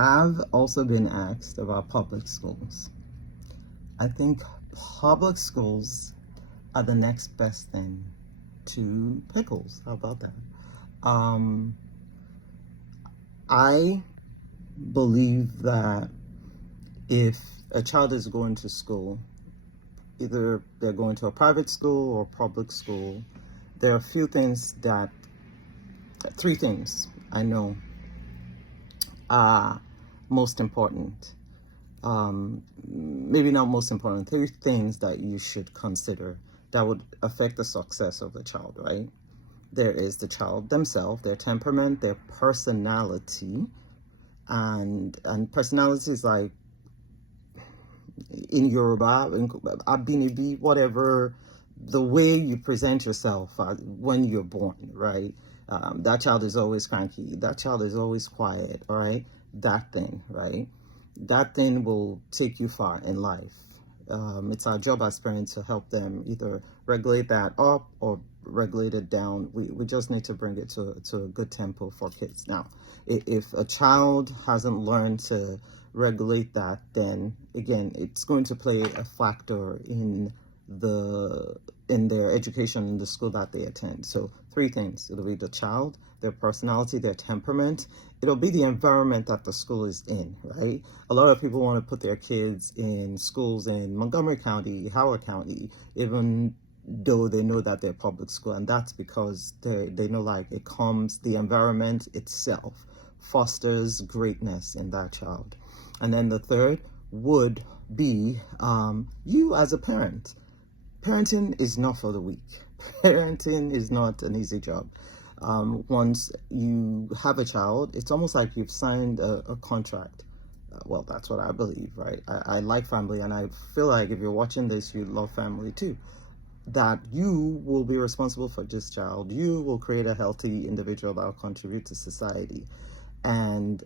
I've also been asked about public schools. I think public schools are the next best thing to pickles. How about that? Um, I believe that if a child is going to school, either they're going to a private school or public school, there are three things I know are most important. Maybe not most important, three things that you should consider that would affect the success of the child, right? There is the child themselves, their temperament, their personality, and personality is like in Yoruba, in Abinibi, whatever, the way you present yourself when you're born, right? That child is always cranky. That child is always quiet, all right? That thing, right? That thing will take you far in life. It's our job as parents to help them either regulate that up or regulate it down. We just need to bring it to a good tempo for kids. Now, if a child hasn't learned to regulate that, then again, it's going to play a factor in their education in the school that they attend. So three things: it'll be the child, their personality, their temperament. It'll be the environment that the school is in, right? A lot of people want to put their kids in schools in Montgomery County, Howard County, even though they know that they're public school, and that's because they know, like, the environment itself fosters greatness in that child. And then the third would be you as a parent. Parenting is not for the weak. Parenting is not an easy job. Once you have a child, it's almost like you've signed a contract. Well, that's what I believe, right? I like family, and I feel like if you're watching this, you love family too. That you will be responsible for this child. You will create a healthy individual that will contribute to society. And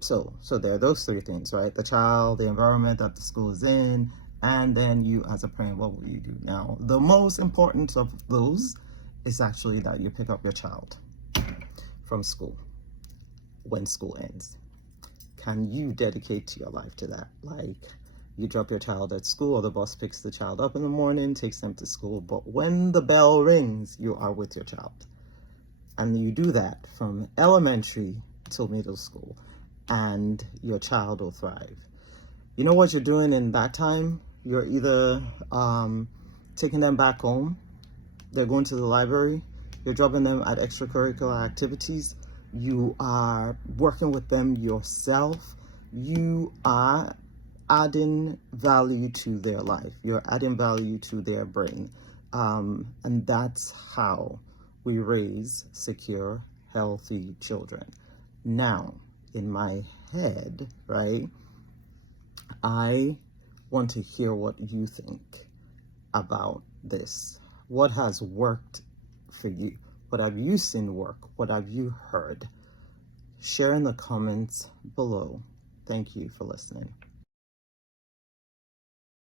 so there are those three things, right? The child, the environment that the school is in, and then you as a parent, what will you do? Now, the most important of those is actually that you pick up your child from school when school ends. Can you dedicate your life to that? Like, you drop your child at school, or the bus picks the child up in the morning, takes them to school, but when the bell rings, you are with your child. And you do that from elementary till middle school, and your child will thrive. You know what you're doing in that time? You're either taking them back home, they're going to the library, you're dropping them at extracurricular activities, you are working with them yourself, you are adding value to their life, you're adding value to their brain. And that's how we raise secure, healthy children. Now, in my head, right, I want to hear what you think about this. What has worked for you? What have you seen work? What have you heard? Share in the comments below. Thank you for listening.